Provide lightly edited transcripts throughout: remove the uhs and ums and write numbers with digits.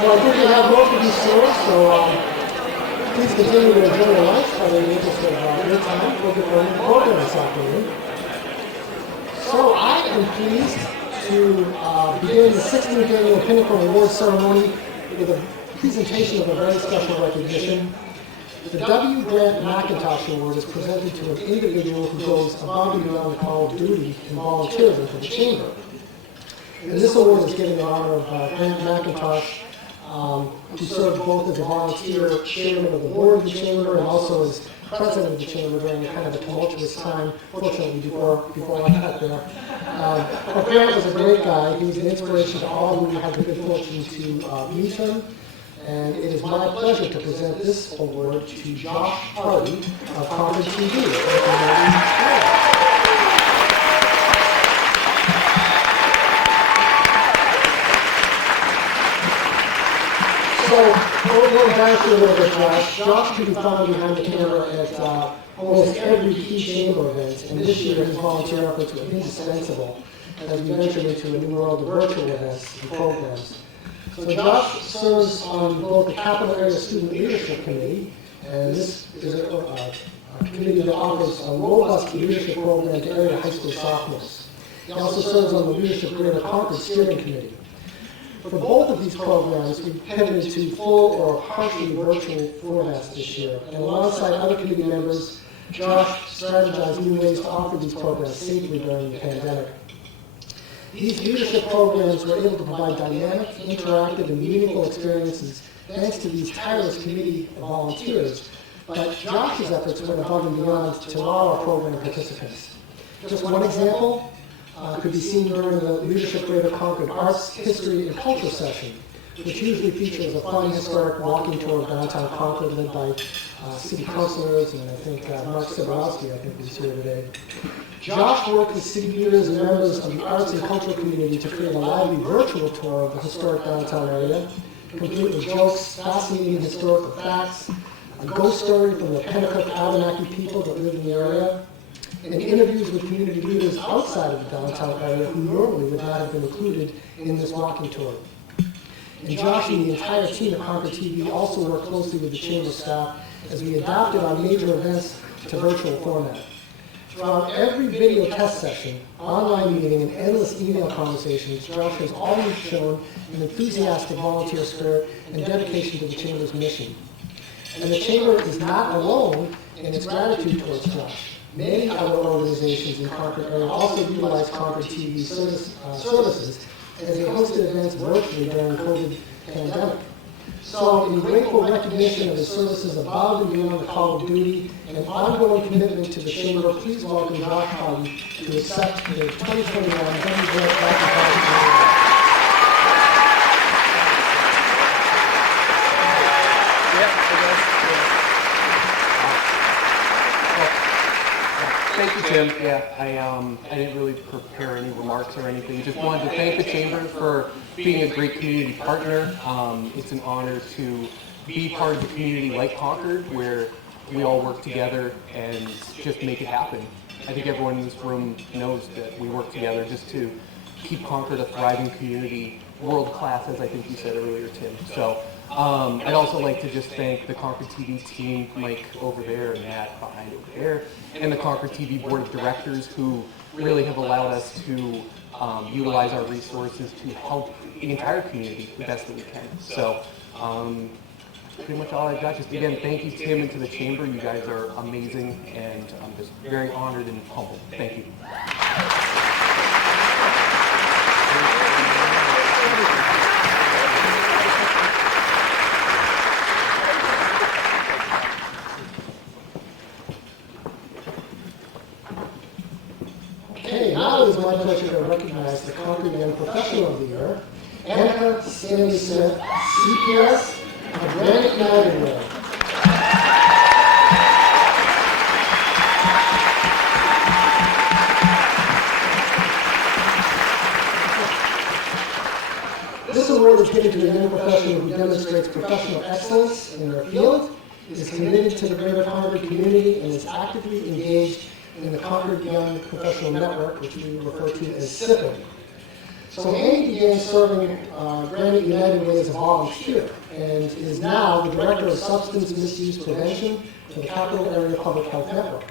So I think we have most of these stores, so please continue to enjoy your lunch, whether in the interest of your time, we'll get ready for the program this afternoon. So I am pleased to begin the 16th annual Pinnacle Awards ceremony with a presentation of a very special recognition. The W. Grant Macintosh Award is presented to an individual who goes above and beyond the call of duty and volunteerism for the Chamber. And this award is given in honor of Grant Macintosh, who served both as a volunteer chairman of the board of the Chamber and also as president of the Chamber during kind of a tumultuous time, fortunately before I got there. But Grant was a great guy. He was an inspiration to all who had the good fortune to meet him. And it is my pleasure to present this award to Josh Hardy of Concord TV. So, we'll advance you a little bit, Josh. Josh can be found behind the camera at almost every key Chamber event, and this year his volunteer efforts were indispensable as we ventured into a new world of virtual events and programs. So Josh serves on both the Capital Area Student Leadership Committee, and this is a committee that offers a robust leadership program to area high school sophomores. He also serves on the Leadership Greater Concord Steering Committee. For both of these programs, we pivoted to full or partially virtual formats this year, and alongside other committee members, Josh strategized new ways to offer these programs safely during the pandemic. These leadership programs were able to provide dynamic, interactive, and meaningful experiences thanks to these tireless committee of volunteers, but Josh's efforts went above and beyond to allow our program participants. Just one example could be seen during the Leadership Greater Concord Arts, History, and Culture session, which usually features a fun, historic walking tour of downtown Concord led by city councilors, and I think Mark Soborowski, I think, is here today. Josh worked with city leaders and members of the arts and cultural community to create a lively virtual tour of the historic downtown area, complete with jokes, fascinating historical facts, a ghost story from the Pinnacle Abenaki people that live in the area, and interviews with community leaders outside of the downtown area who normally would not have been included in this walking tour. And Josh and the entire team at Concord TV also worked closely with the Chamber staff as we adapted our major events to virtual format. Throughout every video test session, online meeting, and endless email conversations, Josh has always shown an enthusiastic volunteer spirit and dedication to the Chamber's mission. And the Chamber is not alone in its gratitude towards Josh. Many other organizations in Concord area also utilize Concord TV services as they hosted events virtually during the COVID pandemic. So, in grateful recognition of the services above and beyond the call of duty and ongoing commitment to the Chamber, please welcome Josh Hardy to accept the 2021 W. Grant Macintosh Award. Thank you, Tim. Yeah, I didn't really prepare any remarks or anything. Just wanted to thank the Chamber for being a great community partner. It's an honor to be part of a community like Concord, where we all work together and just make it happen. I think everyone in this room knows that we work together just to keep Concord a thriving community, world class, as I think you said earlier, Tim. So I'd also like to just thank the Concord TV team, Mike over there and Matt behind over there, and the Concord TV Board of Directors, who really have allowed us to utilize our resources to help the entire community the best that we can. So pretty much all I've got. Just again, thank you, Tim, and to the Chamber. You guys are amazing, and I'm just very honored and humbled. Thank you. Okay, now it is my pleasure to recognize the Concord Young Professional of the Year, Annika Stanley Smith, CPS, of Granite United Way. This award is given to a young professional who demonstrates professional excellence in their field, is committed to the greater Concord community, and is actively engaged in the Concord Young Professional Network, which we refer to as SIPN. So Annie began serving Granite United Way as a volunteer and is now the Director of Substance Misuse Prevention for the Capital Area Public Health Network.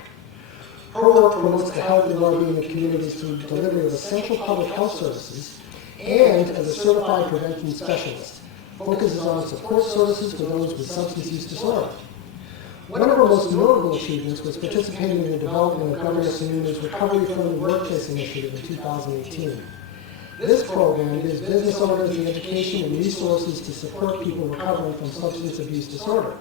Her work promotes the health and well-being of communities through delivery of essential public health services and as a certified prevention specialist, focuses on support services for those with substance use disorder. One of her most notable achievements was participating in the development of Governor Sununu's Recovery Friendly Workplace Initiative in 2018. This program gives business owners the education and resources to support people recovering from substance abuse disorder.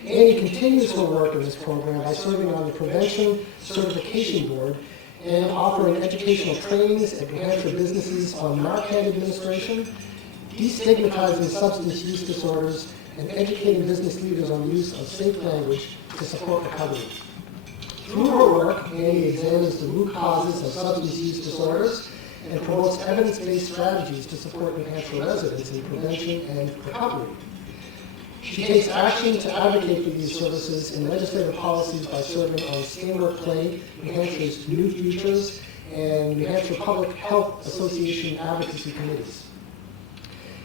Annie continues her work in this program by serving on the Prevention Certification Board and offering educational trainings at New Hampshire businesses on Narcan administration, destigmatizing substance use disorders, and educating business leaders on the use of safe language to support recovery. Through her work, Annie examines the root causes of substance use disorders and promotes evidence-based strategies to support New Hampshire residents in prevention and recovery. She takes action to advocate for these services in legislative policies by serving on Stay Work Play, New Hampshire's New Futures, and New Hampshire Public Health Association advocacy committees.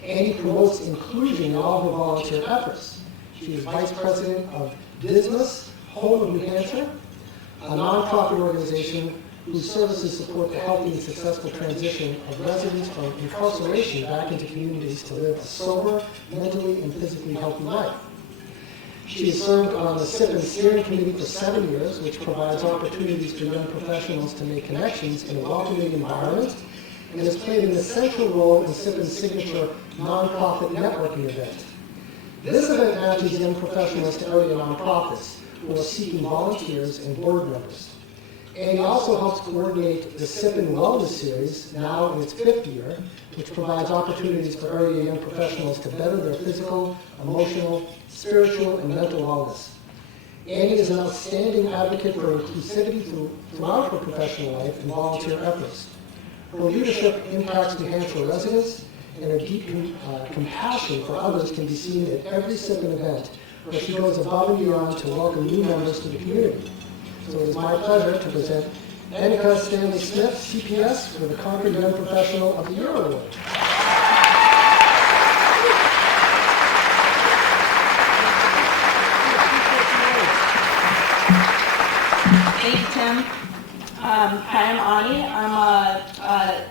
Annie promotes inclusion in all her volunteer efforts. She is Vice President of DISMUS, Home of New Hampshire, a nonprofit organization whose services support the healthy and successful transition of residents from incarceration back into communities to live a sober, mentally and physically healthy life. She has served on the SIPN Steering Committee for 7 years, which provides opportunities for young professionals to make connections in a welcoming environment, and has played an essential role in SIPN's signature nonprofit networking event. This event matches young professionals to area nonprofits who are seeking volunteers and board members. And he also helps coordinate the SIPN Wellness Series, now in its 5th year, which provides opportunities for area young professionals to better their physical, emotional, spiritual, and mental wellness. Annie is an outstanding advocate for inclusivity throughout her professional life and volunteer efforts. Her leadership impacts New Hampshire residents, and her deep compassion for others can be seen at every SIPN event, where she goes above and beyond to welcome new members to the community. So it is my pleasure to present Annika Stanley Smith, CPS, for the Concord Young Professional of the Year Award. Thank you, Tim. Hi, I'm Ani. I'm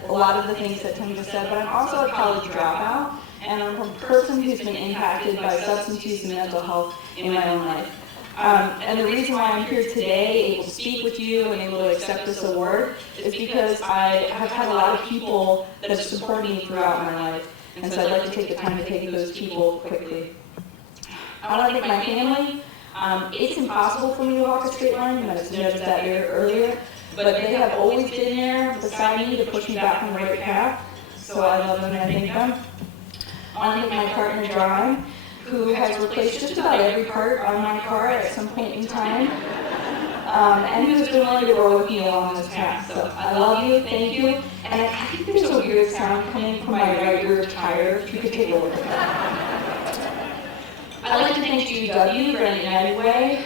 a lot of the things that Tim just said, but I'm also a college dropout, and I'm a person who's been impacted by substance use and mental health in my own life. And the reason why I'm here today, able to speak with you and able to accept this award, is because I have had a lot of people that have supported me throughout my life, and so I'd like to take the time to thank those people quickly. I want to thank my family. It's impossible for me to walk a straight line, and I was noticed that earlier, but they have always been there beside me to push me back on the right path, so I love them and I thank them. I want to thank my partner, John, who has replaced just about every part on my car at some point in time, and who's been willing to roll with me along this path. So I love you, thank you, and I think there's a weird sound coming from my right rear tire, if you could take a look at that. I'd like to thank UW, Granite United Way.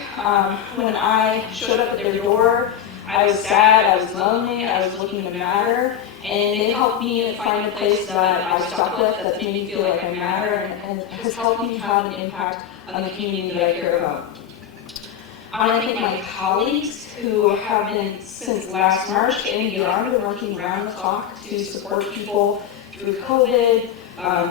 When I showed up at their door, I was sad, I was lonely, I was looking to matter, and they helped me find a place that I stuck with that's made me feel like I matter and has helped me have an impact on the community that I care about. I want to thank my colleagues who have been, since last March and beyond, been working around the clock to support people through COVID,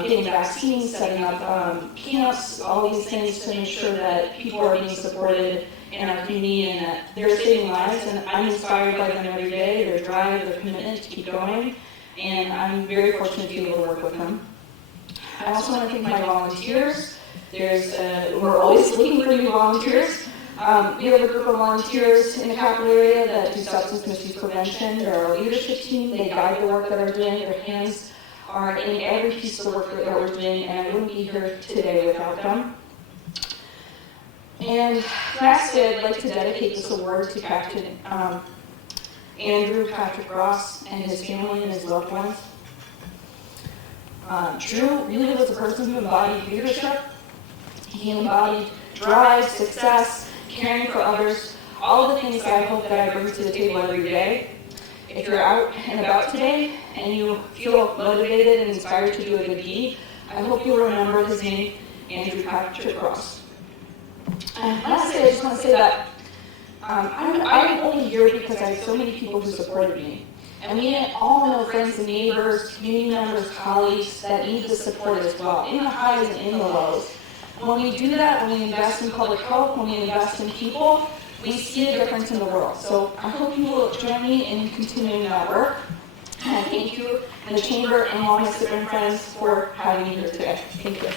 getting vaccines, setting up camps, all these things to make sure that people are being supported in our community and that they're saving lives, and I'm inspired by them every day, their drive, their commitment to keep going, and I'm very fortunate to be able to work with them. I also want to thank my volunteers. We're always looking for new volunteers. We have a group of volunteers in the capital area that do substance misuse prevention. They're our leadership team. They guide the work that we're doing. Their hands are in every piece of the work that we're doing, and I wouldn't be here today without them. And lastly, I'd like to dedicate this award to Captain Andrew Patrick Ross and his family and his loved ones. Drew really was a person who embodied leadership. He embodied drive, success, caring for others, all the things that I hope that I bring to the table every day. If you're out and about today and you feel motivated and inspired to do a good deed, I hope you'll remember his name, Andrew Patrick Ross. And lastly, I just want to say that I'm only here because I have so many people who supported me. And we all know friends and neighbors, community members, colleagues that need the support as well, in the highs and in the lows. And when we do that, when we invest in public health, when we invest in people, we see a difference in the world. So I hope you will join me in continuing that work. And I thank you and the Chamber and all my sibling friends for having me here today. Thank you.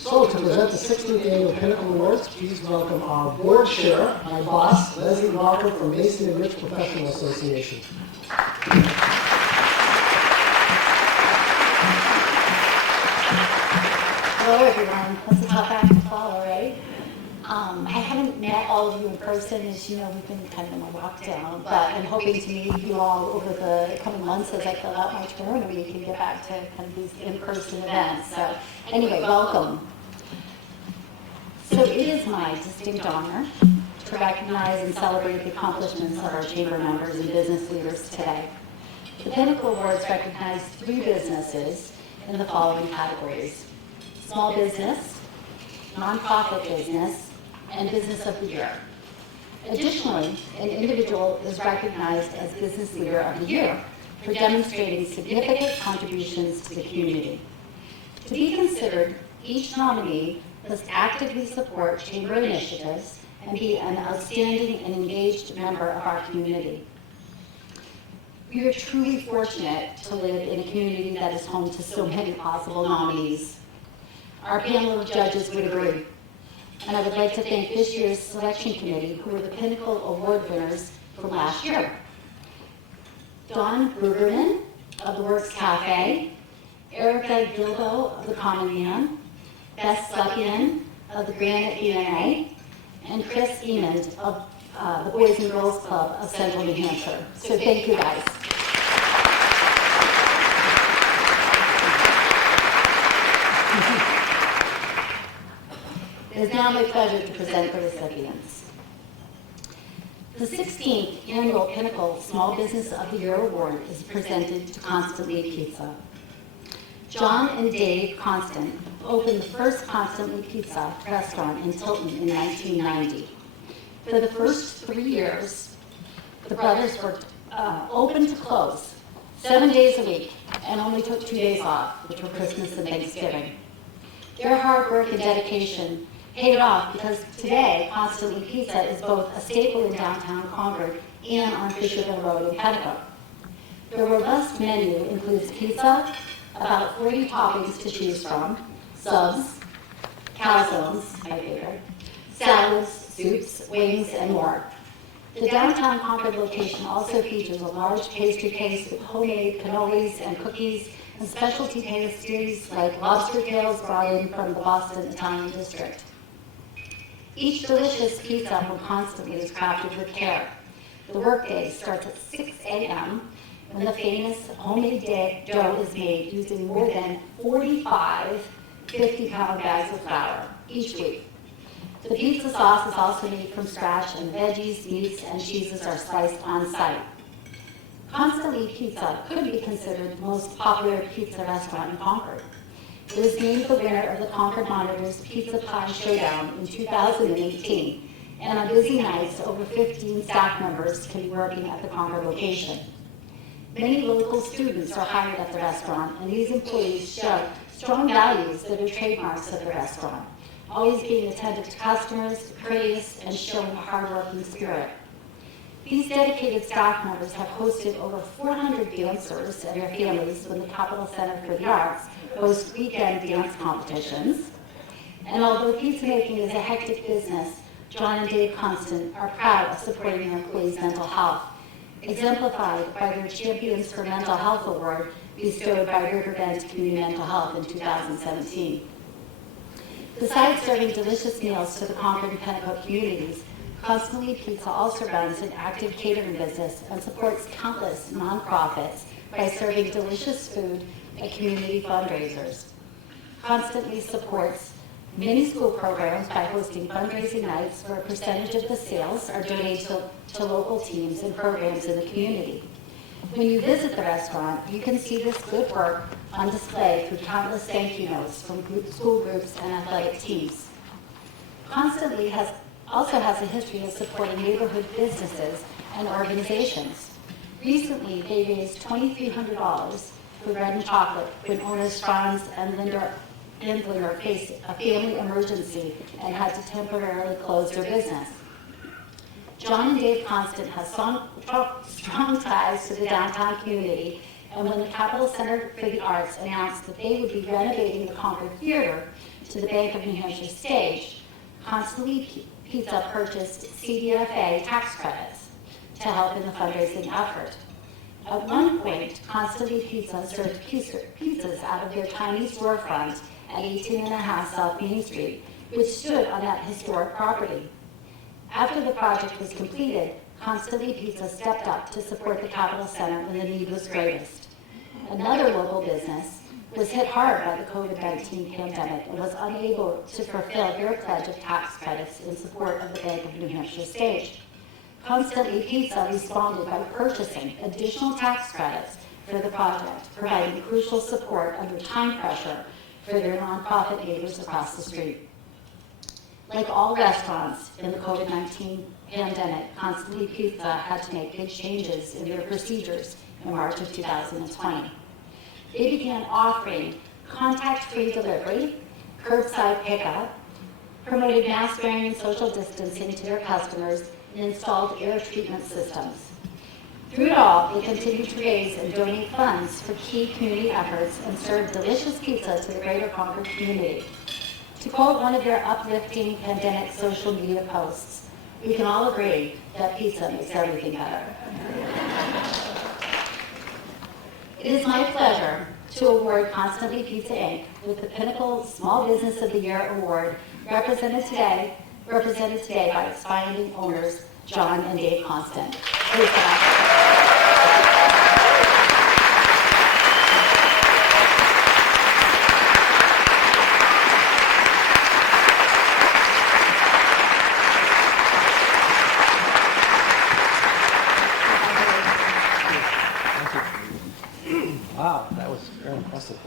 So, to present the 16th Annual Pinnacle Awards, please welcome our board chair, my boss, Leslie Walker from Mason and Rich Professional Association. Hello everyone, that's a tough act to follow, right? I haven't met all of you in person. As you know, we've been kind of in a lockdown, but I'm hoping to meet you all over the coming months as I fill out my term and we can get back to kind of these in-person events. So anyway, welcome. So it is my distinct honor to recognize and celebrate the accomplishments of our Chamber members and business leaders today. The Pinnacle Awards recognize 3 businesses in the following categories: small business, nonprofit business, and business of the year. Additionally, an individual is recognized as Business Leader of the Year for demonstrating significant contributions to the community. To be considered, each nominee must actively support Chamber initiatives and be an outstanding and engaged member of our community. We are truly fortunate to live in a community that is home to so many possible nominees. Our panel of judges would agree. And I would like to thank this year's selection committee, who were the Pinnacle Award winners from last year. Dawn Brugerman of the Works Cafe, Erica Gilbo of the Common Man, Beth Slepian of the Granite DNA, and Chris Emond of the Boys and Girls Club of Central New Hampshire. So thank you guys. It is now my pleasure to present the recipients. The 16th Annual Pinnacle Small Business of the Year Award is presented to Constantly Pizza. John and Dave Constant opened the first Constantly Pizza restaurant in Tilton in 1990. For the first 3 years, the brothers were open to close 7 days a week and only took 2 days off, which were Christmas and Thanksgiving. Their hard work and dedication paid off because today, Constantly Pizza is both a staple in downtown Concord and on Fisherville Road in Pinnacle. Their robust menu includes pizza, about 40 toppings to choose from, subs, calzones, my favorite, salads, soups, wings, and more. The downtown Concord location also features a large pastry case with homemade cannolis and cookies and specialty pastries like lobster tails brought in from the Boston Italian district. Each delicious pizza from Constantly is crafted with care. The workday starts at 6 a.m. when the famous homemade dough is made using more than 45 50-pound bags of flour each week. The pizza sauce is also made from scratch, and veggies, meats, and cheeses are sliced on site. Constantly Pizza could be considered the most popular pizza restaurant in Concord. It was named the winner of the Concord Monitor's Pizza Pie Showdown in 2018, and on busy nights, over 15 staff members can be working at the Concord location. Many local students are hired at the restaurant, and these employees show strong values that are trademarks of the restaurant, always being attentive to customers, courteous, and showing a hardworking spirit. These dedicated staff members have hosted over 400 dancers and their families when the Capitol Center for the Arts hosts weekend dance competitions. And although pizza making is a hectic business, John and Dave Constant are proud of supporting their employees' mental health, exemplified by their Champions for Mental Health Award bestowed by Riverbend Community Mental Health in 2017. Besides serving delicious meals to the Concord and Pinnacle communities, Constantly Pizza also runs an active catering business and supports countless nonprofits by serving delicious food at community fundraisers. Constantly supports many school programs by hosting fundraising nights where a percentage of the sales are donated to local teams and programs in the community. When you visit the restaurant, you can see this good work on display through countless thank you notes from school groups and athletic teams. Constantly also has a history of supporting neighborhood businesses and organizations. Recently, they raised $2,300 for Bread and Chocolate when owners Franz and Linda Endlinger faced a family emergency and had to temporarily close their business. John and Dave Constant have strong ties to the downtown community, and when the Capital Center for the Arts announced that they would be renovating the Concord Theater to the Bank of New Hampshire stage, Constantly Pizza purchased CDFA tax credits to help in the fundraising effort. At one point, Constantly Pizza served pizzas out of their tiny storefront at 18.5 South Main Street, which stood on that historic property. After the project was completed, Constantly Pizza stepped up to support the Capitol Center when the need was greatest. Another local business was hit hard by the COVID-19 pandemic and was unable to fulfill their pledge of tax credits in support of the Bank of New Hampshire stage. Constantly Pizza responded by purchasing additional tax credits for the project, providing crucial support under time pressure for their nonprofit neighbors across the street. Like all restaurants in the COVID-19 pandemic, Constantly Pizza had to make big changes in their procedures in March of 2020. They began offering contact-free delivery, curbside pickup, promoted mask-wearing and social distancing to their customers, and installed air treatment systems. Through it all, they continued to raise and donate funds for key community efforts and served delicious pizza to the greater Concord community. To quote one of their uplifting pandemic social media posts, we can all agree that pizza makes everything better. It is my pleasure to award Constantly Pizza Inc. with the Pinnacle Small Business of the Year Award, represented today by its founding owners, John and Dave Constant. Please clap. Wow, that was very impressive.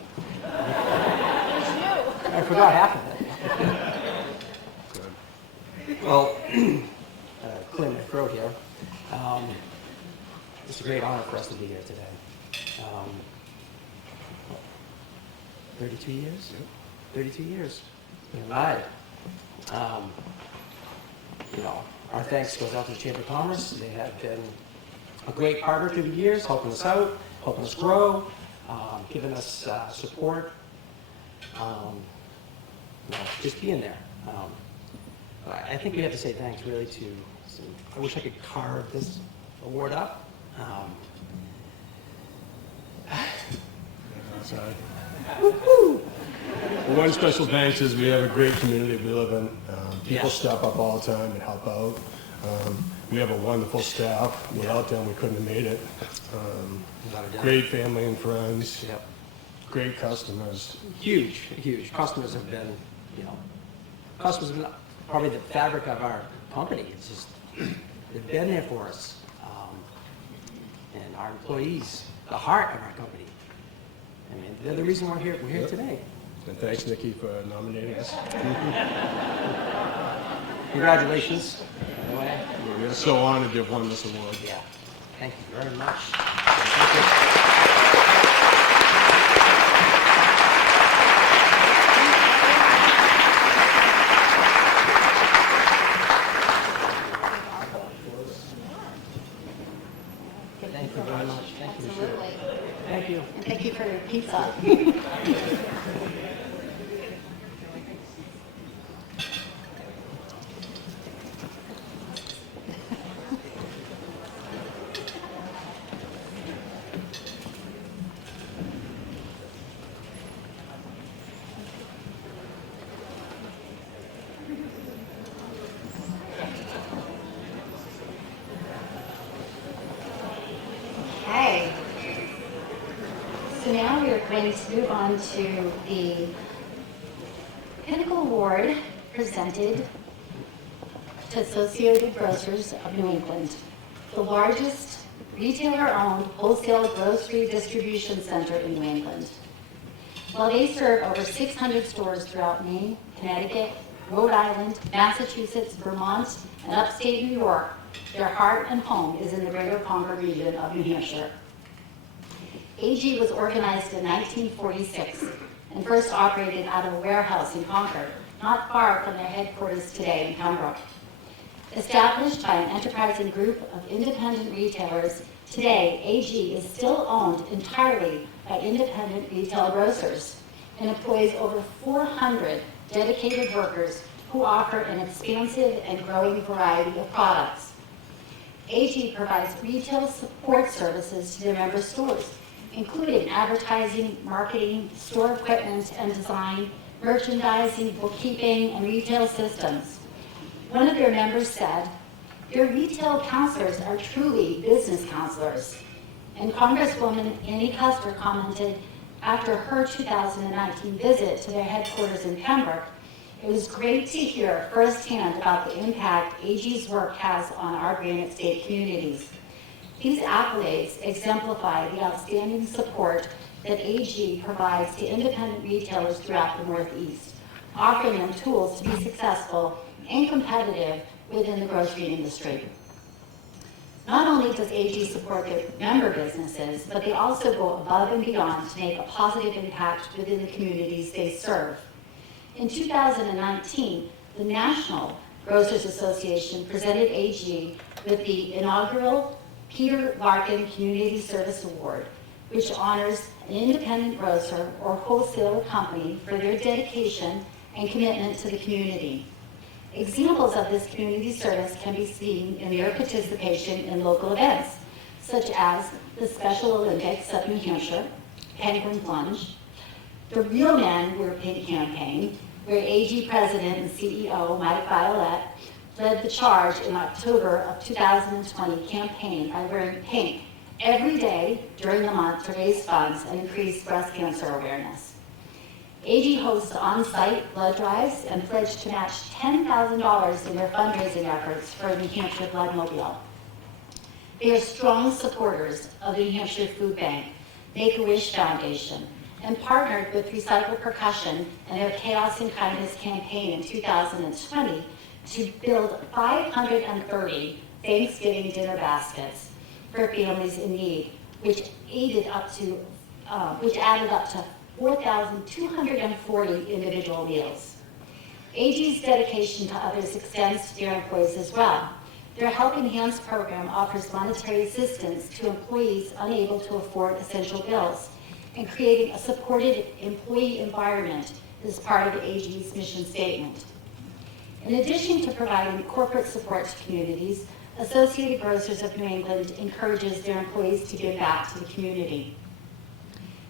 I forgot half of it. Well, clearing my throat here. It's a great honor for us to be here today. 32 years? 32 years. Right. Our thanks goes out to the Chamber of Commerce. They have been a great partner through the years, helping us out, helping us grow, giving us support, just being there. I think we have to say thanks really to, I wish I could carve this award up. Sorry. One special thanks is we have a great community we live in. People step up all the time and help out. We have a wonderful staff. Without them, we couldn't have made it. Great family and friends. Yep. Great customers. Huge. Customers have been, probably the fabric of our company. It's just, they've been there for us. And our employees, the heart of our company. I mean, they're the reason we're here today. And thanks, Nikki, for nominating us. Congratulations. By the way. We're so honored to have won this award. Yeah. Thank you very much. Thank you. Thank you very much. Thank you. Absolutely. Thank you. And thank you for your pizza. So now we are going to move on to the Pinnacle Award presented to Associated Grocers of New England, the largest retailer-owned wholesale grocery distribution center in New England. While they serve over 600 stores throughout Maine, Connecticut, Rhode Island, Massachusetts, Vermont, and upstate New York, their heart and home is in the greater Concord region of New Hampshire. AG was organized in 1946 and first operated out of a warehouse in Concord, not far from their headquarters today in Pembroke. Established by an enterprising group of independent retailers, today AG is still owned entirely by independent retail grocers and employs over 400 dedicated workers who offer an expansive and growing variety of products. AG provides retail support services to their member stores, including advertising, marketing, store equipment and design, merchandising, bookkeeping, and retail systems. One of their members said, "Your retail counselors are truly business counselors." And Congresswoman Annie Custer commented after her 2019 visit to their headquarters in Pembroke, "It was great to hear firsthand about the impact AG's work has on our Granite State communities." These accolades exemplify the outstanding support that AG provides to independent retailers throughout the Northeast, offering them tools to be successful and competitive within the grocery industry. Not only does AG support their member businesses, but they also go above and beyond to make a positive impact within the communities they serve. In 2019, the National Grocers Association presented AG with the inaugural Peter Barkin Community Service Award, which honors an independent grocer or wholesaler company for their dedication and commitment to the community. Examples of this community service can be seen in their participation in local events, such as the Special Olympics of New Hampshire, Penguin Plunge, the Real Men Wear Pink campaign, where AG President and CEO Mike Violette led the charge in October of 2020 campaign by wearing pink every day during the month to raise funds and increase breast cancer awareness. AG hosts on-site blood drives and pledged to match $10,000 in their fundraising efforts for New Hampshire Blood Mobile. They are strong supporters of the New Hampshire Food Bank, Make-A-Wish Foundation, and partnered with Recycle Percussion and their Chaos and Kindness campaign in 2020 to build 530 Thanksgiving dinner baskets for families in need, which added up to 4,240 individual meals. AG's dedication to others extends to their employees as well. Their Helping Hands program offers monetary assistance to employees unable to afford essential bills, and creating a supported employee environment is part of AG's mission statement. In addition to providing corporate support to communities, Associated Grocers of New England encourages their employees to give back to the community.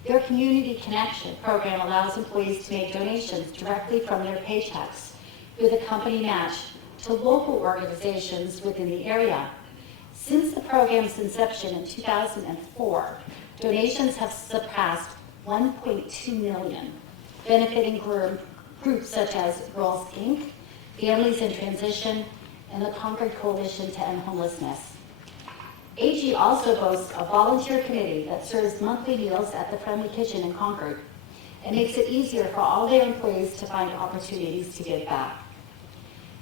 Their Community Connection program allows employees to make donations directly from their paychecks with a company match to local organizations within the area. Since the program's inception in 2004, donations have surpassed 1.2 million, benefiting groups such as Girls Inc., Families in Transition, and the Concord Coalition to End Homelessness. AG also boasts a volunteer committee that serves monthly meals at the Friendly Kitchen in Concord and makes it easier for all their employees to find opportunities to give back.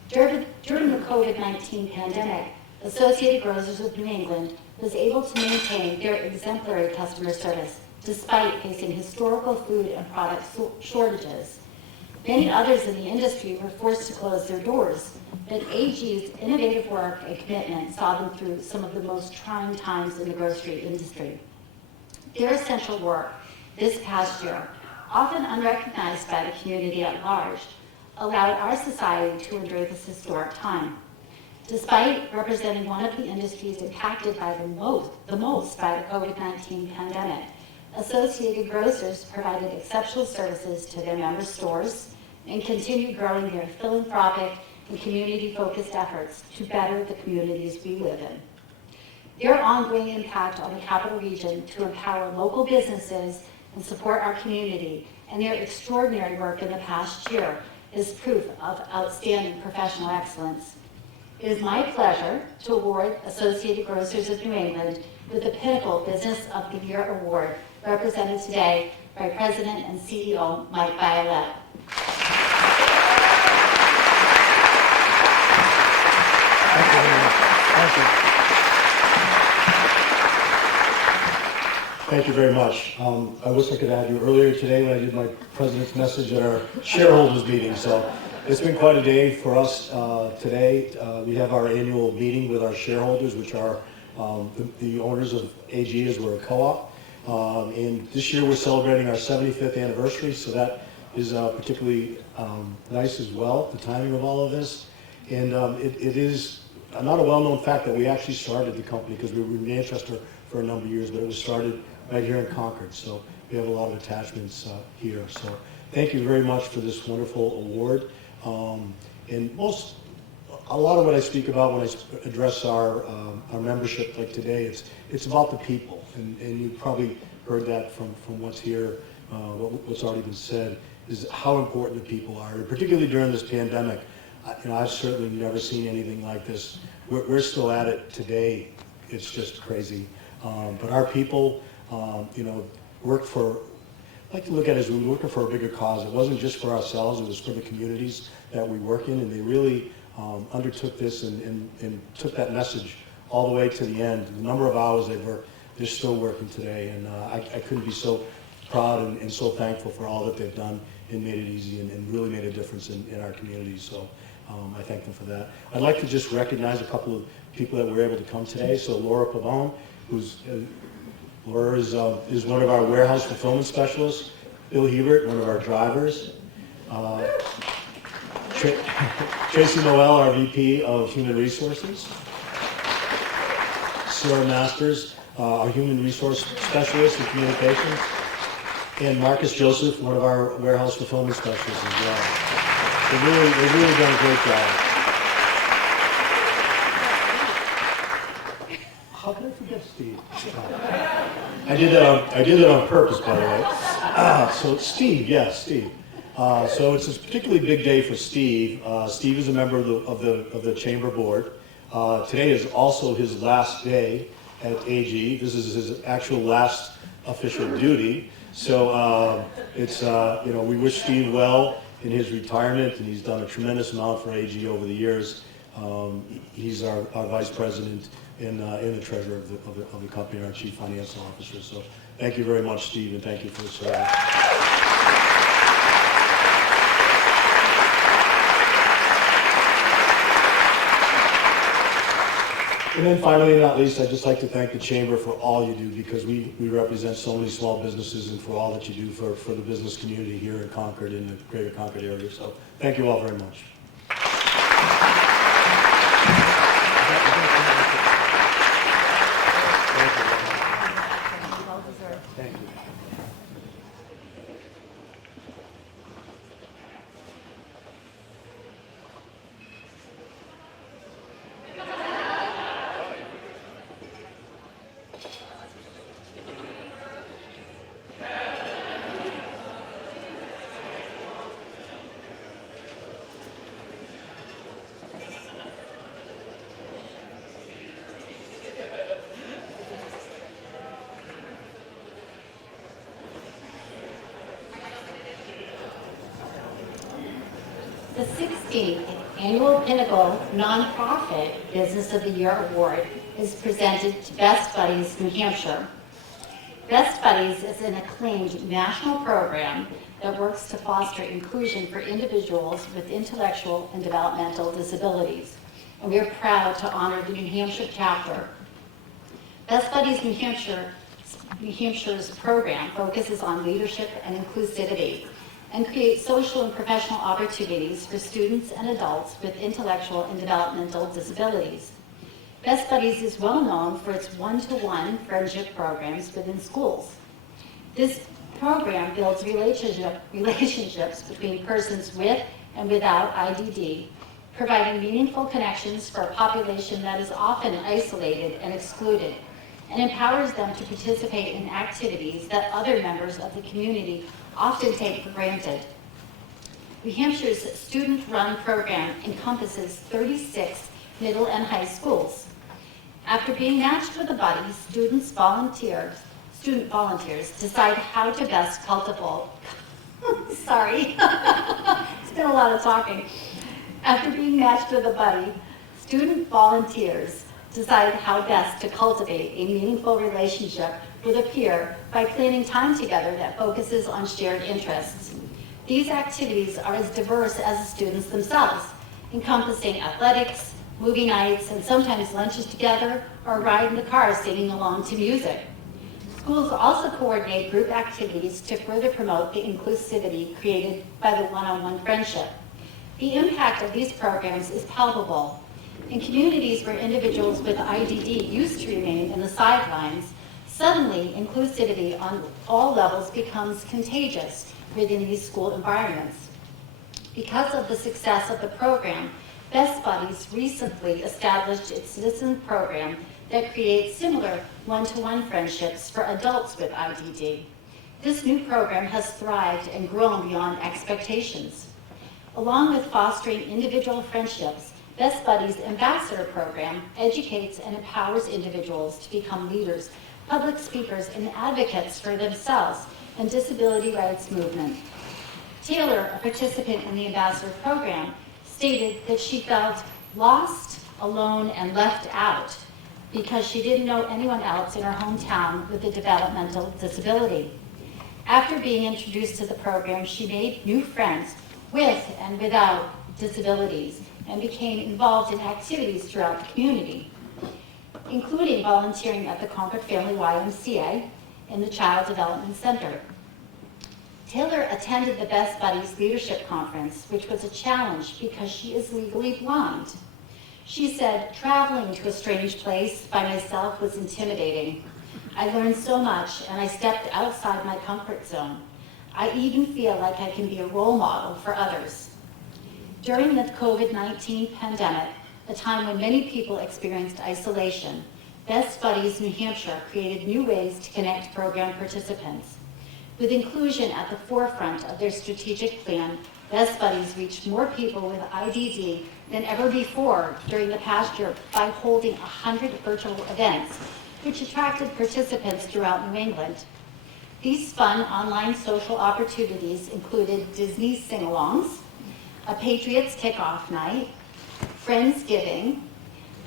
During the COVID-19 pandemic, Associated Grocers of New England was able to maintain their exemplary customer service despite facing historical food and product shortages. Many others in the industry were forced to close their doors, but AG's innovative work and commitment saw them through some of the most trying times in the grocery industry. Their essential work this past year, often unrecognized by the community at large, allowed our society to endure this historic time. Despite representing one of the industries impacted by the most by the COVID-19 pandemic, Associated Grocers provided exceptional services to their member stores and continued growing their philanthropic and community-focused efforts to better the communities we live in. Their ongoing impact on the capital region to empower local businesses and support our community, and their extraordinary work in the past year is proof of outstanding professional excellence. It is my pleasure to award Associated Grocers of New England with the Pinnacle Business of the Year Award, represented today by President and CEO Mike Violette. Thank you very much. I wish I could have you earlier today when I did my president's message at our shareholders meeting. So it's been quite a day for us today. We have our annual meeting with our shareholders, which are the owners of AG, as we're a co-op. And this year we're celebrating our 75th anniversary, so that is particularly nice as well, the timing of all of this. And it is not a well-known fact that we actually started the company, because we were in Manchester for a number of years, but it was started right here in Concord. So we have a lot of attachments here. So thank you very much for this wonderful award. And a lot of what I speak about when I address our membership like today, it's about the people. And you probably heard that from what's here, what's already been said, is how important the people are, and particularly during this pandemic. I've certainly never seen anything like this. We're still at it today. It's just crazy. But our people, work for, I like to look at it as we were working for a bigger cause. It wasn't just for ourselves, it was for the communities that we work in, and they really undertook this and took that message all the way to the end. The number of hours they worked, they're still working today, and I couldn't be so proud and so thankful for all that they've done and made it easy and really made a difference in our community. So I thank them for that. I'd like to just recognize a couple of people that were able to come today. So Laura Pavone, Laura is one of our warehouse fulfillment specialists. Bill Hebert, one of our drivers. Tracy Noel, our VP of Human Resources. Sarah Masters, our Human Resource Specialist in Communications. And Marcus Joseph, one of our warehouse fulfillment specialists as well. They've really done a great job. How could I forget Steve? I did that on purpose, by the way. So Steve, yes, Steve. So it's a particularly big day for Steve. Steve is a member of the chamber board. Today is also his last day at AG. This is his actual last official duty. So we wish Steve well in his retirement, and he's done a tremendous amount for AG over the years. He's our vice president and the treasurer of the company, our chief financial officer. So thank you very much, Steve, and thank you for the service. And then finally, and not least, I'd just like to thank the Chamber for all you do, because we represent so many small businesses, and for all that you do for the business community here in Concord, in the greater Concord area. So thank you all very much. Thank you. The 16th Annual Pinnacle Nonprofit Business of the Year Award is presented to Best Buddies New Hampshire. Best Buddies is an acclaimed national program that works to foster inclusion for individuals with intellectual and developmental disabilities, and we are proud to honor the New Hampshire chapter. Best Buddies New Hampshire's program focuses on leadership and inclusivity, and create social and professional opportunities for students and adults with intellectual and developmental disabilities. Best Buddies is well known for its one-to-one friendship programs within schools. This program builds relationships between persons with and without IDD, providing meaningful connections for a population that is often isolated and excluded. and empowers them to participate in activities that other members of the community often take for granted. New Hampshire's student-run program encompasses 36 middle and high schools. After being matched with a buddy, student volunteers decide how to best cultivate. Sorry, it's been a lot of talking. After being matched with a buddy, student volunteers decide how best to cultivate a meaningful relationship with a peer by planning time together that focuses on shared interests. These activities are as diverse as the students themselves, encompassing athletics, movie nights, and sometimes lunches together, or a ride in the car singing along to music. Schools also coordinate group activities to further promote the inclusivity created by the one-on-one friendship. The impact of these programs is palpable. In communities where individuals with IDD used to remain in the sidelines, suddenly inclusivity on all levels becomes contagious within these school environments. Because of the success of the program, Best Buddies recently established its citizen program that creates similar one-to-one friendships for adults with IDD. This new program has thrived and grown beyond expectations. Along with fostering individual friendships, Best Buddies Ambassador Program educates and empowers individuals to become leaders, public speakers, and advocates for themselves and disability rights movement. Taylor, a participant in the Ambassador Program, stated that she felt lost, alone, and left out because she didn't know anyone else in her hometown with a developmental disability. After being introduced to the program, she made new friends with and without disabilities and became involved in activities throughout the community, including volunteering at the Concord Family YMCA in the Child Development Center. Taylor attended the Best Buddies Leadership Conference, which was a challenge because she is legally blind. She said, "Traveling to a strange place by myself was intimidating. I learned so much and I stepped outside my comfort zone. I even feel like I can be a role model for others." During the COVID-19 pandemic, a time when many people experienced isolation, Best Buddies New Hampshire created new ways to connect program participants. With inclusion at the forefront of their strategic plan, Best Buddies reached more people with IDD than ever before during the past year by holding 100 virtual events, which attracted participants throughout New England. These fun online social opportunities included Disney sing-alongs, a Patriots kickoff night, Friendsgiving,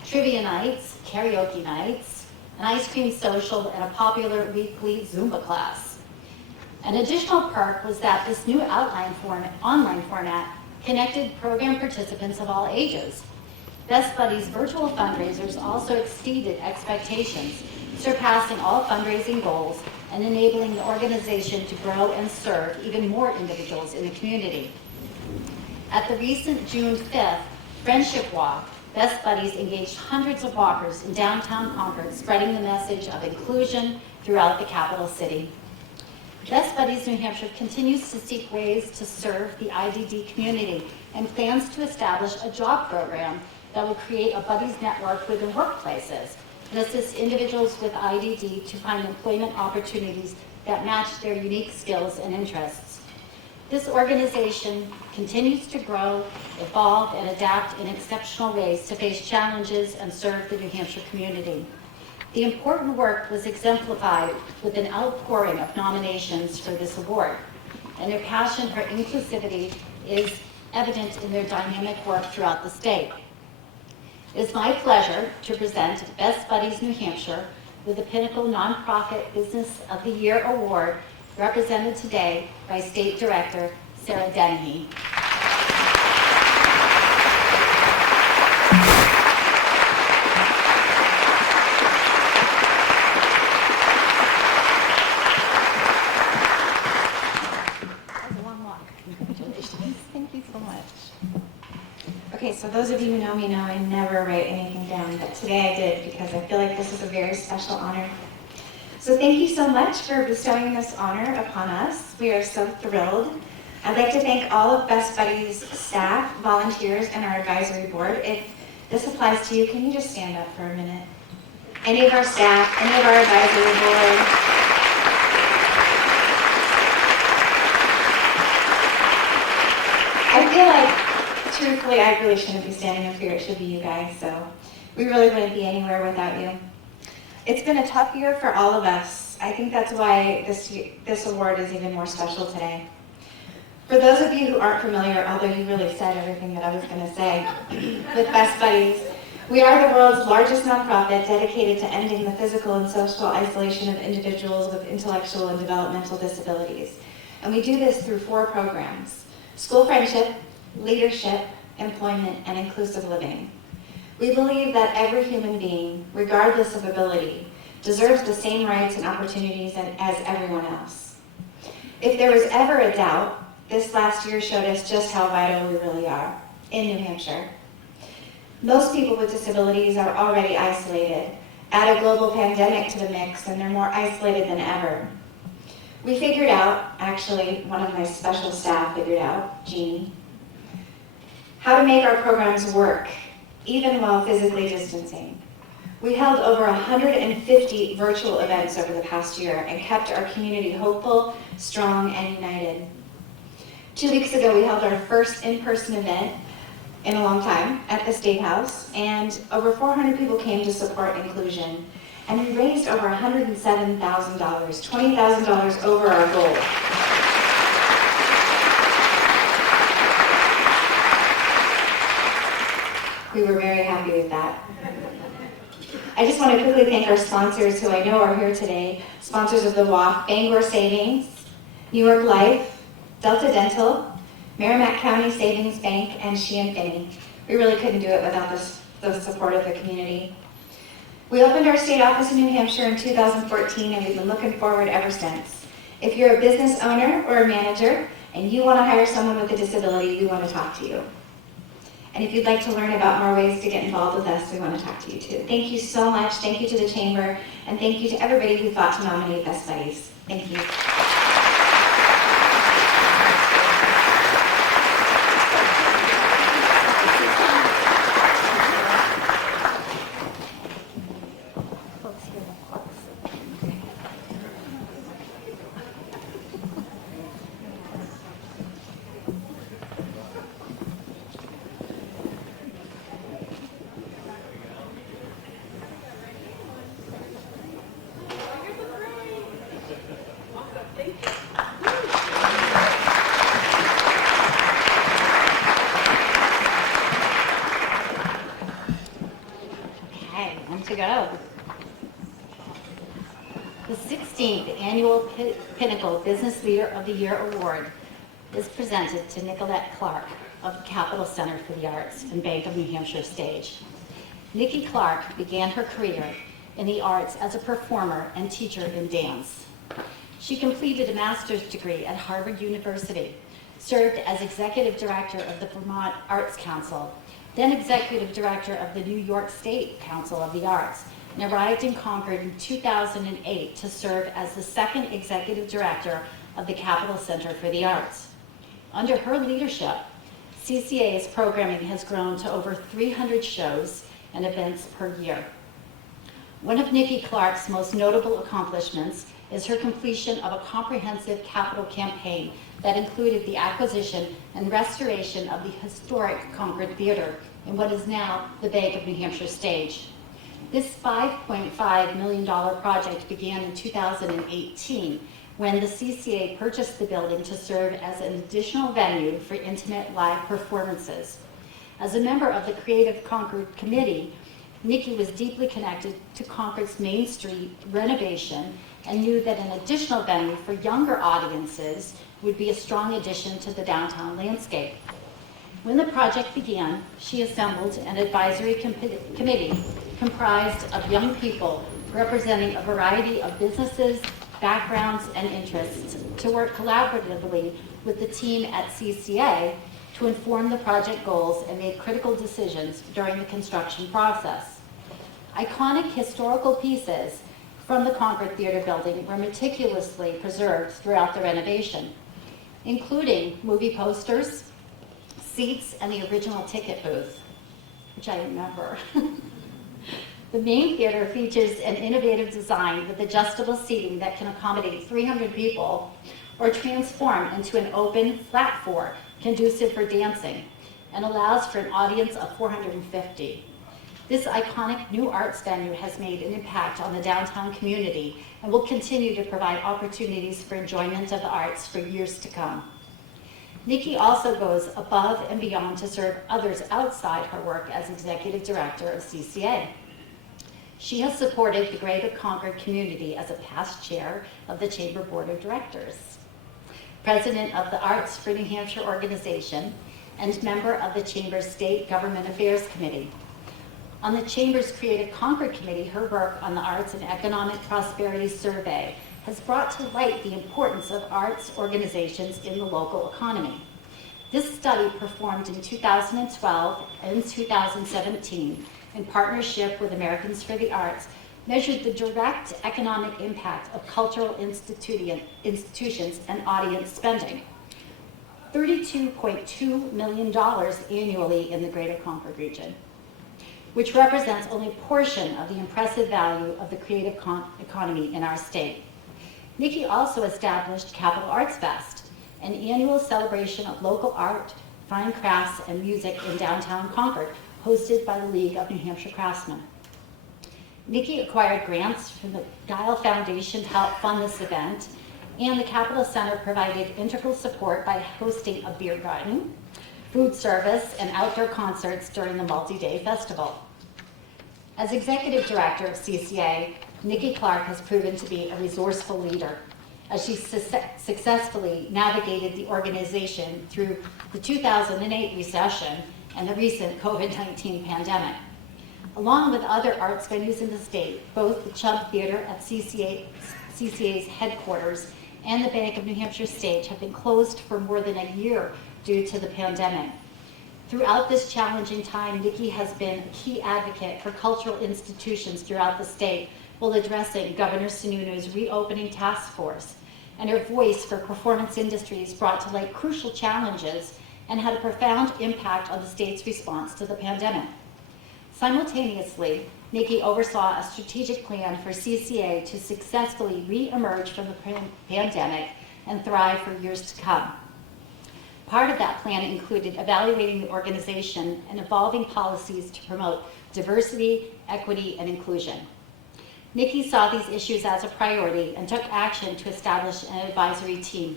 trivia nights, karaoke nights, an ice cream social, and a popular weekly Zumba class. An additional perk was that this new online format connected program participants of all ages. Best Buddies virtual fundraisers also exceeded expectations, surpassing all fundraising goals and enabling the organization to grow and serve even more individuals in the community. At the recent June 5th Friendship Walk, Best Buddies engaged hundreds of walkers in downtown Concord, spreading the message of inclusion throughout the capital city. Best Buddies New Hampshire continues to seek ways to serve the IDD community and plans to establish a job program that will create a buddies network within workplaces and assist individuals with IDD to find employment opportunities that match their unique skills and interests. This organization continues to grow, evolve, and adapt in exceptional ways to face challenges and serve the New Hampshire community. The important work was exemplified with an outpouring of nominations for this award, and their passion for inclusivity is evident in their dynamic work throughout the state. It is my pleasure to present Best Buddies New Hampshire with the Pinnacle Nonprofit Business of the Year Award, represented today by State Director Sarah Dennehy. Thank you so much. Okay, so those of you who know me know I never write anything down, but today I did because I feel like this is a very special honor. So thank you so much for bestowing this honor upon us. We are so thrilled. I'd like to thank all of Best Buddies staff, volunteers, and our advisory board. If this applies to you, can you just stand up for a minute? any of our staff, any of our advisory board. I feel like, truthfully, I really shouldn't be standing up here. It should be you guys, so we really wouldn't be anywhere without you. It's been a tough year for all of us. I think that's why this award is even more special today. For those of you who aren't familiar, although you really said everything that I was going to say, with Best Buddies, we are the world's largest nonprofit dedicated to ending the physical and social isolation of individuals with intellectual and developmental disabilities. And we do this through 4 programs: school friendship, leadership, employment, and inclusive living. We believe that every human being, regardless of ability, deserves the same rights and opportunities as everyone else. If there was ever a doubt, this last year showed us just how vital we really are in New Hampshire. Most people with disabilities are already isolated. Add a global pandemic to the mix, and they're more isolated than ever. We figured out, actually, one of my special staff figured out, Jeannie, how to make our programs work, even while physically distancing. We held over 150 virtual events over the past year and kept our community hopeful, strong, and united. 2 weeks ago, we held our first in-person event in a long time at the State House, and over 400 people came to support inclusion. And we raised over $107,000, $20,000 over our goal. We were very happy with that. I just want to quickly thank our sponsors who I know are here today. Sponsors of the walk: Bangor Savings, New York Life, Delta Dental, Merrimack County Savings Bank, and She & Finney. We really couldn't do it without the support of the community. We opened our state office in New Hampshire in 2014, and we've been looking forward ever since. If you're a business owner or a manager and you want to hire someone with a disability, we want to talk to you. And if you'd like to learn about more ways to get involved with us, we want to talk to you too. Thank you so much. Thank you to the Chamber, and thank you to everybody who thought to nominate Best Buddies. Thank you. To go. The 16th Annual Pinnacle Business Leader of the Year Award is presented to Nicolette Clark of the Capitol Center for the Arts and Bank of New Hampshire Stage. Nikki Clark began her career in the arts as a performer and teacher in dance. She completed a master's degree at Harvard University, served as executive director of the Vermont Arts Council, then executive director of the New York State Council of the Arts, and arrived in Concord in 2008 to serve as the second executive director of the Capitol Center for the Arts. Under her leadership, CCA's programming has grown to over 300 shows and events per year. One of Nikki Clark's most notable accomplishments is her completion of a comprehensive capital campaign that included the acquisition and restoration of the historic Concord Theater in what is now the Bank of New Hampshire Stage. This $5.5 million project began in 2018 when the CCA purchased the building to serve as an additional venue for intimate live performances. As a member of the Creative Concord Committee, Nikki was deeply connected to Concord's Main Street renovation and knew that an additional venue for younger audiences would be a strong addition to the downtown landscape. When the project began, she assembled an advisory committee comprised of young people representing a variety of businesses, backgrounds, and interests to work collaboratively with the team at CCA to inform the project goals and make critical decisions during the construction process. Iconic historical pieces from the Concord Theater building were meticulously preserved throughout the renovation, including movie posters, seats, and the original ticket booth, which I remember. The main theater features an innovative design with adjustable seating that can accommodate 300 people or transform into an open, flat floor conducive for dancing and allows for an audience of 450. This iconic new arts venue has made an impact on the downtown community and will continue to provide opportunities for enjoyment of the arts for years to come. Nikki also goes above and beyond to serve others outside her work as Executive Director of CCA. She has supported the Greater Concord community as a past chair of the Chamber Board of Directors, President of the Arts for New Hampshire organization, and member of the Chamber's State Government Affairs Committee. On the Chamber's Creative Concord Committee, her work on the Arts and Economic Prosperity Survey has brought to light the importance of arts organizations in the local economy. This study, performed in 2012 and 2017 in partnership with Americans for the Arts, measured the direct economic impact of cultural institutions and audience spending. $32.2 million annually in the Greater Concord region, which represents only a portion of the impressive value of the creative economy in our state. Nikki also established Capital Arts Fest, an annual celebration of local art, fine crafts, and music in downtown Concord, hosted by the League of New Hampshire Craftsmen. Nikki acquired grants from the Guile Foundation to help fund this event, and the Capitol Center provided integral support by hosting a beer garden, food service, and outdoor concerts during the multi-day festival. As Executive Director of CCA, Nikki Clark has proven to be a resourceful leader as she successfully navigated the organization through the 2008 recession and the recent COVID-19 pandemic. Along with other arts venues in the state, both the Chubb Theater at CCA's headquarters and the Bank of New Hampshire stage have been closed for more than a year due to the pandemic. Throughout this challenging time, Nikki has been a key advocate for cultural institutions throughout the state while addressing Governor Sununu's reopening task force, and her voice for performance industries brought to light crucial challenges and had a profound impact on the state's response to the pandemic. Simultaneously, Nikki oversaw a strategic plan for CCA to successfully re-emerge from the pandemic and thrive for years to come. Part of that plan included evaluating the organization and evolving policies to promote diversity, equity, and inclusion. Nikki saw these issues as a priority and took action to establish an advisory team,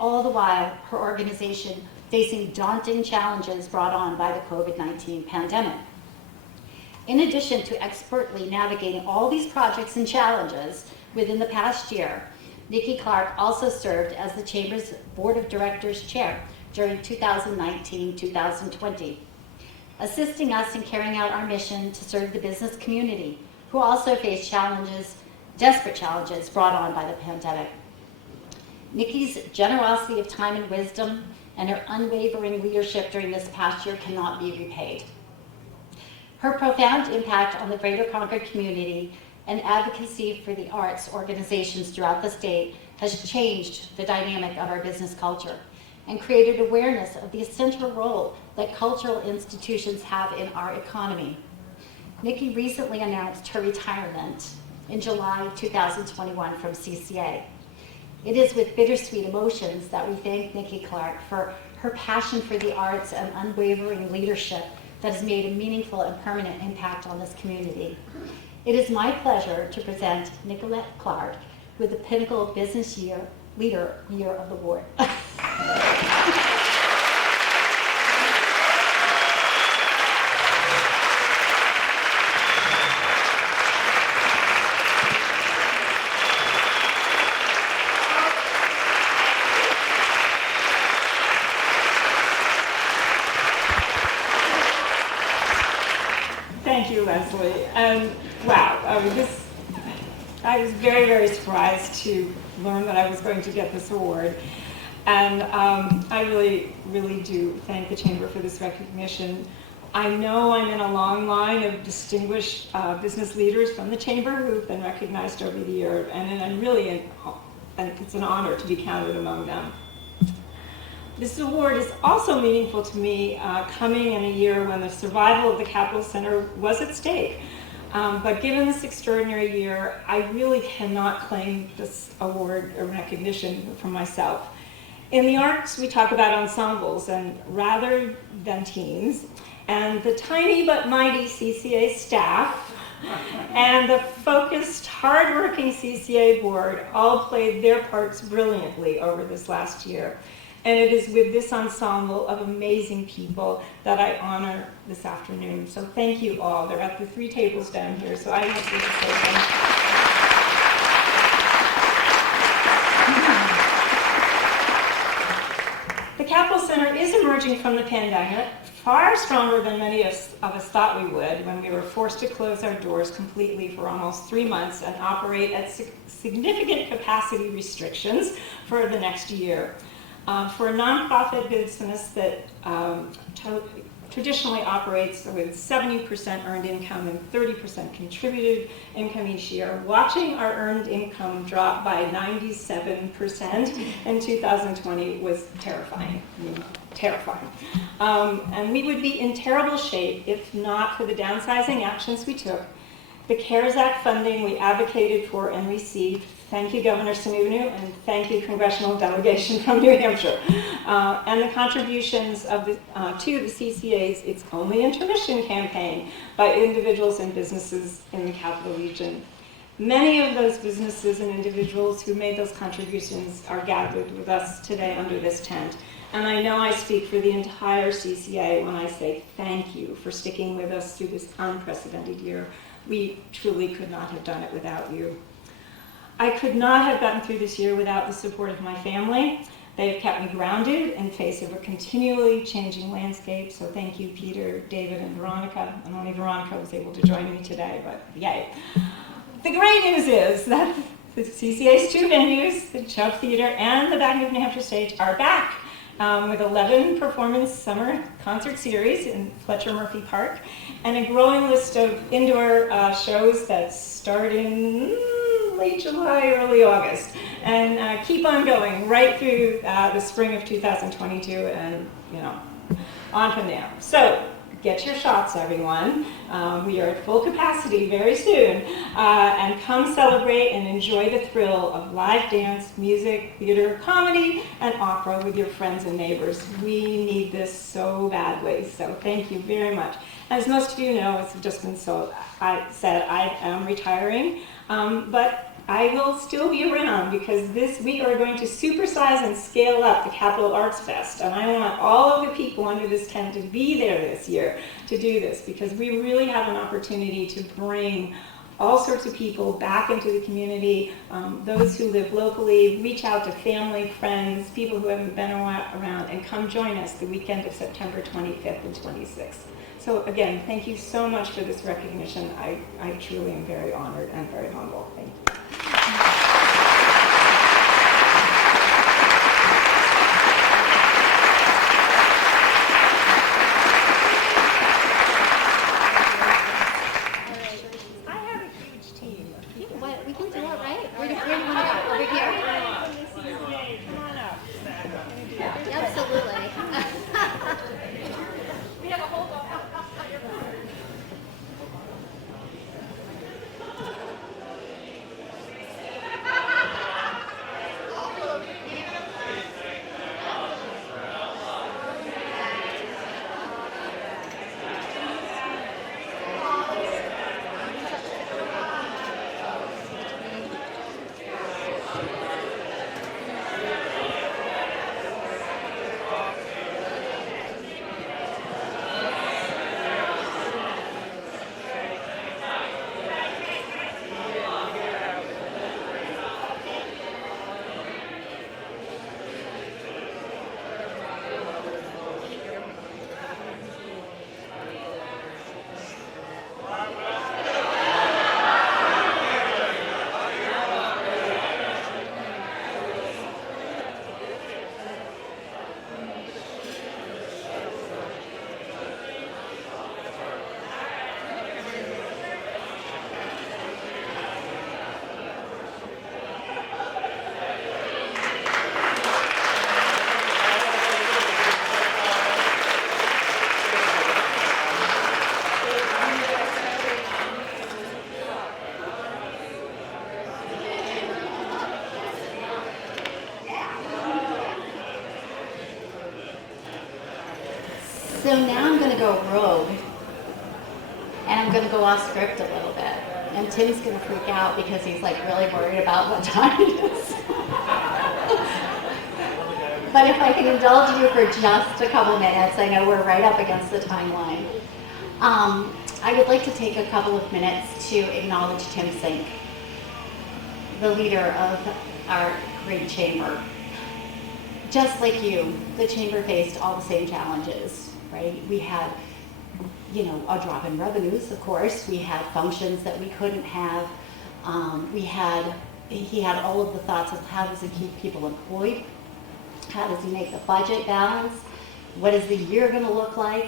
all the while her organization facing daunting challenges brought on by the COVID-19 pandemic. In addition to expertly navigating all these projects and challenges within the past year, Nikki Clark also served as the Chamber's Board of Directors Chair during 2019-2020, assisting us in carrying out our mission to serve the business community, who also faced challenges, desperate challenges brought on by the pandemic. Nikki's generosity of time and wisdom and her unwavering leadership during this past year cannot be repaid. Her profound impact on the Greater Concord community and advocacy for the arts organizations throughout the state has changed the dynamic of our business culture and created awareness of the essential role that cultural institutions have in our economy. Nikki recently announced her retirement in July 2021 from CCA. It is with bittersweet emotions that we thank Nikki Clark for her passion for the arts and unwavering leadership that has made a meaningful and permanent impact on this community. It is my pleasure to present Nicolette Clark with the Pinnacle Business Leader Year of the Award. Thank you, Leslie. Wow, I was very, very surprised to learn that I was going to get this award. And I really, really do thank the Chamber for this recognition. I know I'm in a long line of distinguished business leaders from the Chamber who've been recognized over the year, and I'm really, it's an honor to be counted among them. This award is also meaningful to me, coming in a year when the survival of the Capitol Center was at stake. But given this extraordinary year, I really cannot claim this award or recognition for myself. In the arts, we talk about ensembles and rather than teams, and the tiny but mighty CCA staff and the focused, hardworking CCA board all played their parts brilliantly over this last year. And it is with this ensemble of amazing people that I honor this afternoon. So thank you all. They're at the 3 tables down here, so I want to say thank you. The Capitol Center is emerging from the pandemic far stronger than many of us thought we would when we were forced to close our doors completely for almost 3 months and operate at significant capacity restrictions for the next year. For a nonprofit business that traditionally operates with 70% earned income and 30% contributed income each year, watching our earned income drop by 97% in 2020 was terrifying. Terrifying. And we would be in terrible shape if not for the downsizing actions we took, the CARES Act funding we advocated for and received. Thank you, Governor Sununu, and thank you, congressional delegation from New Hampshire. And the contributions of to the CCA's It's Only Intermission campaign by individuals and businesses in the Capital Region. Many of those businesses and individuals who made those contributions are gathered with us today under this tent. And I know I speak for the entire CCA when I say thank you for sticking with us through this unprecedented year. We truly could not have done it without you. I could not have gotten through this year without the support of my family. They have kept me grounded in face of a continually changing landscape. So thank you, Peter, David, and Veronica. And only Veronica was able to join me today, but yay. The great news is that the CCA's 2 venues, the Chubb Theater and the Barkin of New Hampshire stage, are back with 11 performance summer concert series in Fletcher Murphy Park and a growing list of indoor shows that start in late July, early August, and keep on going right through the spring of 2022 and, on from there. So get your shots, everyone. We are at full capacity very soon, and come celebrate and enjoy the thrill of live dance, music, theater, comedy, and opera with your friends and neighbors. We need this so badly, so thank you very much. As most of you know, it's just been I am retiring, but I will still be around because this week we are going to supersize and scale up the Capital Arts Fest. And I want all of the people under this tent to be there this year to do this because we really have an opportunity to bring all sorts of people back into the community, those who live locally, reach out to family, friends, people who haven't been around, and come join us the weekend of September 25th and 26th. So again, thank you so much for this recognition. I truly am very honored and very humble. Thank you. We can do it, right? Where do you want to go? Over here? Come on up. Absolutely. We have a hold on. So now I'm going to go rogue, and I'm going to go off script a little bit. And Tim's going to freak out because he's like really worried about what time it is. But if I can indulge you for just a couple minutes, I know we're right up against the timeline. I would like to take a couple of minutes to acknowledge Tim Sink, the leader of our great chamber. Just like you, the chamber faced all the same challenges, right? We had, a drop in revenues, of course. We had functions that we couldn't have. He had all of the thoughts of how does he keep people employed? How does he make the budget balance? What is the year going to look like?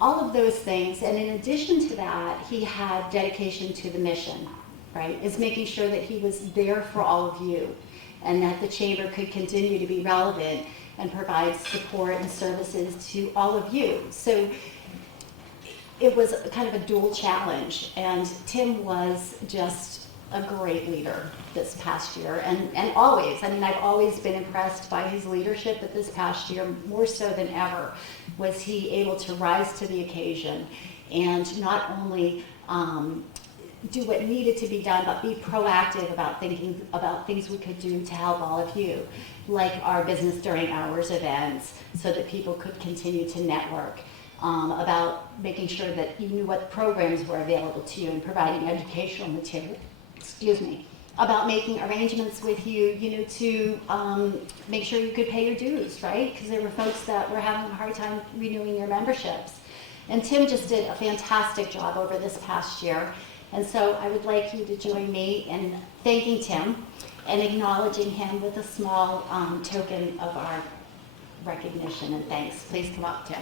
All of those things. And in addition to that, he had dedication to the mission, right? Is making sure that he was there for all of you and that the chamber could continue to be relevant and provide support and services to all of you. So it was kind of a dual challenge, and Tim was just a great leader this past year, and always. I mean, I've always been impressed by his leadership, but this past year, more so than ever, was he able to rise to the occasion and not only do what needed to be done, but be proactive about thinking about things we could do to help all of you, like our business during hours events, so that people could continue to network, about making sure that you knew what programs were available to you and providing educational material, about making arrangements with you, to make sure you could pay your dues, right? Because there were folks that were having a hard time renewing your memberships. And Tim just did a fantastic job over this past year. And so I would like you to join me in thanking Tim and acknowledging him with a small token of our recognition and thanks. Please come up, Tim.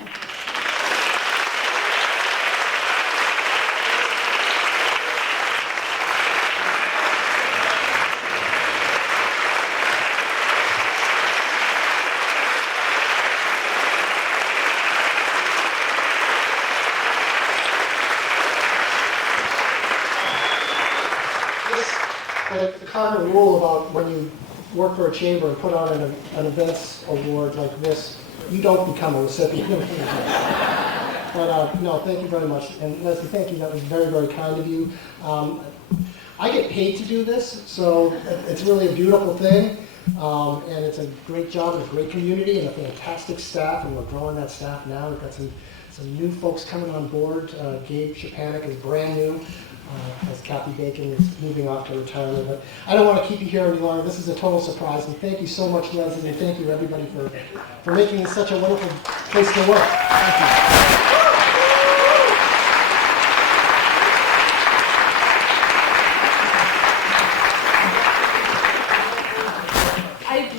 The common rule about when you work for a chamber and put on an events award like this, you don't become a recipient of it. But no, thank you very much. And Leslie, thank you. That was very, very kind of you. I get paid to do this, so it's really a beautiful thing. And it's a great job and a great community and a fantastic staff, and we're growing that staff now. We've got some new folks coming on board. Gabe Shapanik is brand new. As Kathy Bacon is moving off to retirement. But I don't want to keep you here any longer. This is a total surprise. And thank you so much, Leslie, and thank you, everybody, for making this such a wonderful place to work. Thank you.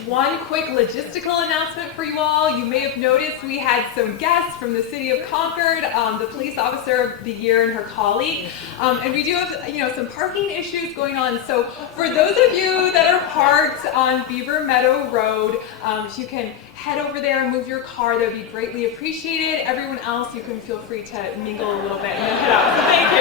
One quick logistical announcement for you all. You may have noticed we had some guests from the city of Concord, the police officer of the year and her colleague, and we do have some parking issues going on. So for those of you that are parked on Beaver Meadow Road, if you can head over there and move your car, that would be greatly appreciated. Everyone else, you can feel free to mingle a little bit and then head out. So thank you.